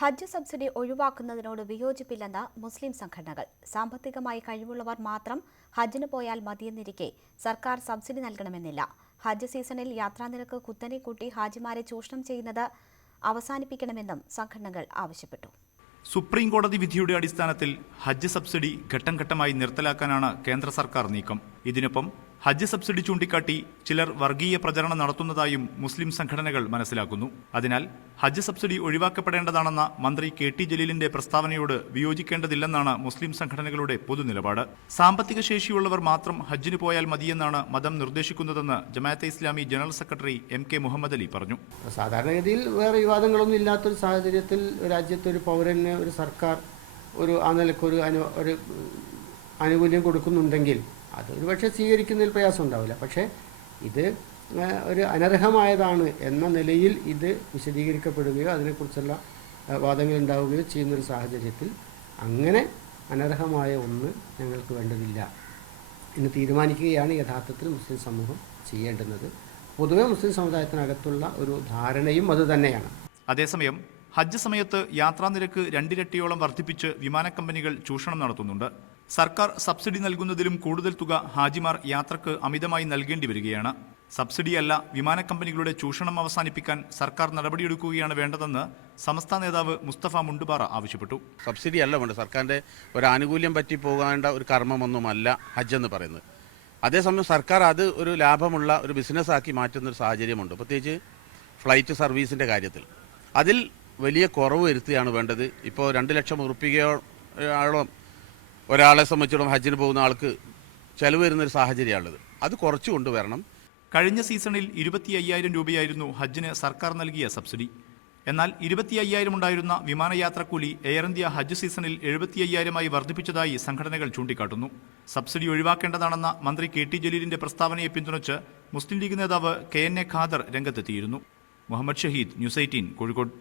ഹജ്ജ് subsidy ഒഴിവാക്കുന്നതിനോട് വിയോജിപ്പില്ലെന്ന് മുസ്ലിം സംഘടനകൾ. സാമ്പത്തികമായി കഴിവുള്ളവർ മാത്രം ഹജ്ജിന് പോയാൽ മതിയെന്നിരിക്കെ സർക്കാർ സബ്സിഡി നൽകണമെന്നില്ല. ഹജ്ജ് സീസണിൽ യാത്രാനിരക്ക് കുത്തനെ കൂട്ടി ഹാജിമാരെ ചൂഷണം ചെയ്യുന്നത് അവസാനിപ്പിക്കണമെന്നും സംഘടനകൾ ആവശ്യപ്പെട്ടു. സുപ്രീം കോടതി വിധിയുടെ അടിസ്ഥാനത്തിൽ ഹജ്ജ് സബ്സിഡി ഘട്ടം ഘട്ടമായി നിർത്തലാക്കാനാണ് കേന്ദ്ര സർക്കാർ നീക്കം. ഇതിനൊപ്പം ഹജ്ജ് സബ്സിഡി ചൂണ്ടിക്കാട്ടി ചിലർ വർഗീയ പ്രചരണം നടത്തുന്നതായും മുസ്ലിം സംഘടനകൾ മനസ്സിലാക്കുന്നു. അതിനാൽ ഹജ്ജ് സബ്സിഡി ഒഴിവാക്കപ്പെടേണ്ടതാണെന്ന മന്ത്രി കെ.ടി. ജലീലിന്റെ പ്രസ്താവനയോട് വിയോജിക്കേണ്ടതില്ലെന്നാണ് മുസ്ലിം സംഘടനകളുടെ പൊതുനിലപാട്. സാമ്പത്തിക ശേഷിയുള്ളവർ മാത്രം ഹജ്ജിന് പോയാൽ മതിയെന്നാണ് മതം നിർദ്ദേശിക്കുന്നതെന്ന് Jamaat e Islami general secretary M.K. Muhammad Ali പറഞ്ഞു. സാധാരണഗതിയിൽ വേറെ വിവാദങ്ങളൊന്നും ഇല്ലാത്തൊരു സാഹചര്യത്തിൽ രാജ്യത്തൊരു പൗരന് ഒരു സർക്കാർ ആ നിലക്കൊരു ആനുകൂല്യം കൊടുക്കുന്നുണ്ടെങ്കിൽ അത് ഒരുപക്ഷെ സ്വീകരിക്കുന്നതിൽ പ്രയാസം ഉണ്ടാവില്ല. പക്ഷേ ഇത് ഒരു അനർഹമായതാണ് എന്ന നിലയിൽ ഇത് വിശദീകരിക്കപ്പെടുകയോ അതിനെക്കുറിച്ചുള്ള വാദങ്ങൾ ഉണ്ടാവുകയോ ചെയ്യുന്നൊരു സാഹചര്യത്തിൽ അങ്ങനെ അനർഹമായ ഒന്ന് ഞങ്ങൾക്ക് വേണ്ടതില്ല എന്ന് തീരുമാനിക്കുകയാണ് യഥാർത്ഥത്തിൽ മുസ്ലിം സമൂഹം ചെയ്യേണ്ടുന്നത്. പൊതുവെ മുസ്ലിം സമുദായത്തിനകത്തുള്ള ഒരു ധാരണയും അതുതന്നെയാണ്. അതേസമയം ഹജ്ജ് സമയത്ത് യാത്രാനിരക്ക് രണ്ടിരട്ടിയോളം വർദ്ധിപ്പിച്ച് വിമാന കമ്പനികൾ ചൂഷണം നടത്തുന്നുണ്ട്. സർക്കാർ സബ്സിഡി നൽകുന്നതിലും കൂടുതൽ തുക ഹാജിമാർ യാത്രക്ക് അമിതമായി നൽകേണ്ടി വരികയാണ്. സബ്സിഡിയല്ല, വിമാന കമ്പനികളുടെ ചൂഷണം അവസാനിപ്പിക്കാൻ സർക്കാർ നടപടിയെടുക്കുകയാണ് വേണ്ടതെന്ന് സംസ്ഥാന നേതാവ് മുസ്തഫ മുണ്ടുപാറ ആവശ്യപ്പെട്ടു. സബ്സിഡി അല്ല വേണ്ട, സർക്കാരിൻ്റെ ഒരു ആനുകൂല്യം പറ്റി പോകേണ്ട ഒരു കർമ്മമൊന്നുമല്ല ഹജ്ജ് എന്ന് പറയുന്നത്. അതേസമയം സർക്കാർ അത് ഒരു ലാഭമുള്ള ഒരു ബിസിനസ്സാക്കി മാറ്റുന്നൊരു സാഹചര്യമുണ്ട്. പ്രത്യേകിച്ച് ഫ്ലൈറ്റ് സർവീസിൻ്റെ കാര്യത്തിൽ അതിൽ വലിയ കുറവ് വരുത്തുകയാണ് വേണ്ടത്. ഇപ്പോൾ 2 ലക്ഷം ഉറുപ്പികയോളം ഒരാളെ സംബന്ധിച്ചിടത്തോളം ഹജ്ജിന് പോകുന്ന ആൾക്ക് ചെലവ് വരുന്നൊരു സാഹചര്യമാണുള്ളത്. അത് കുറച്ചു കൊണ്ടുവരണം. കഴിഞ്ഞ സീസണിൽ 25,000 രൂപയായിരുന്നു ഹജ്ജിന് സർക്കാർ നൽകിയ സബ്സിഡി. എന്നാൽ 25,000 ഉണ്ടായിരുന്ന വിമാനയാത്രക്കൂലി എയർ ഇന്ത്യ ഹജ്ജ് സീസണിൽ 75,000 വർദ്ധിപ്പിച്ചതായി സംഘടനകൾ ചൂണ്ടിക്കാട്ടുന്നു. സബ്സിഡി ഒഴിവാക്കേണ്ടതാണെന്ന മന്ത്രി കെ.ടി. ജലീലിന്റെ പ്രസ്താവനയെ പിന്തുണച്ച് മുസ്ലിം ലീഗ് നേതാവ് K.N.A. ഖാദർ രംഗത്തെത്തിയിരുന്നു. മുഹമ്മദ് ഷഹീദ്, ന്യൂസ് 18 കോഴിക്കോട്.